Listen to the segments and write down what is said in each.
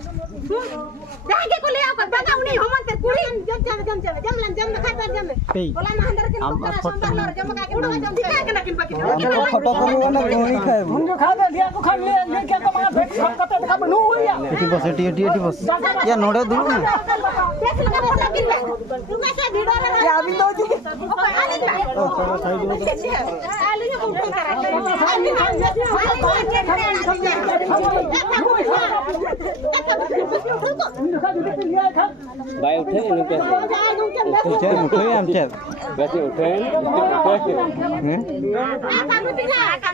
जाके को ले आओ कर बगा उनी हमन ते कुड़ी जम खाता जम बोला ना अंदर के संभाल और जम का के उड़ा जम दिखा के ना किन बाकी फोटो को ना गोनी खाए हम जो खा दे दिया को खा ले क्या तो मां भेट सब कते का बनू हुआ एटी बस या नोड़े दूर ना देख लगा फोटो गिर गया तू कैसे वीडियो रे या अभी तो जी आली ना आली को उठा करा भाई उठे इन पे उठे आमचे वैसे उठे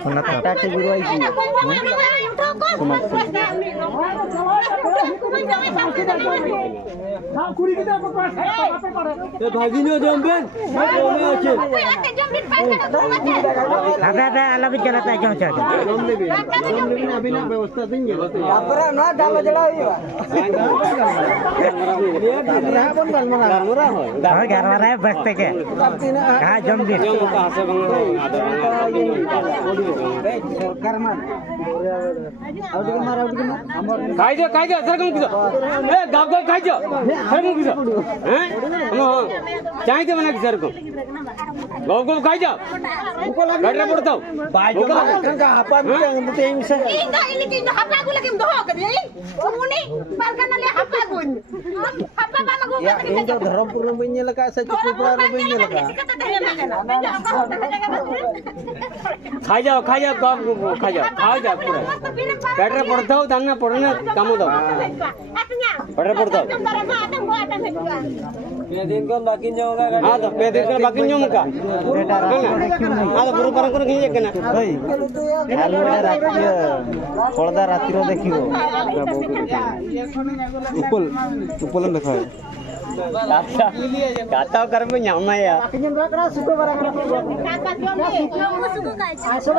कोना काटा के गुरु आई जी हां कुड़ी के पास ए भागिनो जंबेन ओने আছে दादा आला भी चलाता है क्यों चाचा जम लेबे अभी ना व्यवस्था देंगे अपरा ना डाल जड़ा हुई घर वाला है बस्ते के कहां जम दी कहां से सरकार मार खाई जा सर कम किसा ए गाव खाई जा सर कम किसा हैं नो चाहिए मना कि सर को गाव खाई जा गडरे पड़ताओ बाइक का हापा भी तेम से इंगा इलिकी हापा को लेकिन दो कर ये मुनी बारकन ले हापा को हापा बाना को या इन तो धरमपुर में बइने लगा से चुपरा में बइने लगा खा जाओ गाव खा जाओ पूरा गडरे पड़ताओ दाना पड़ने काम दो गडरे पड़ताओ पे दिन को बाकी जाओगा हां तो पे दिन को बाकी जाऊं का बेटा हां तो गुरु परंकर खिजे केना भाई आलू राती खोलदा राती रो देखियो उपल देखा काटा कर में न्यामा या काका जो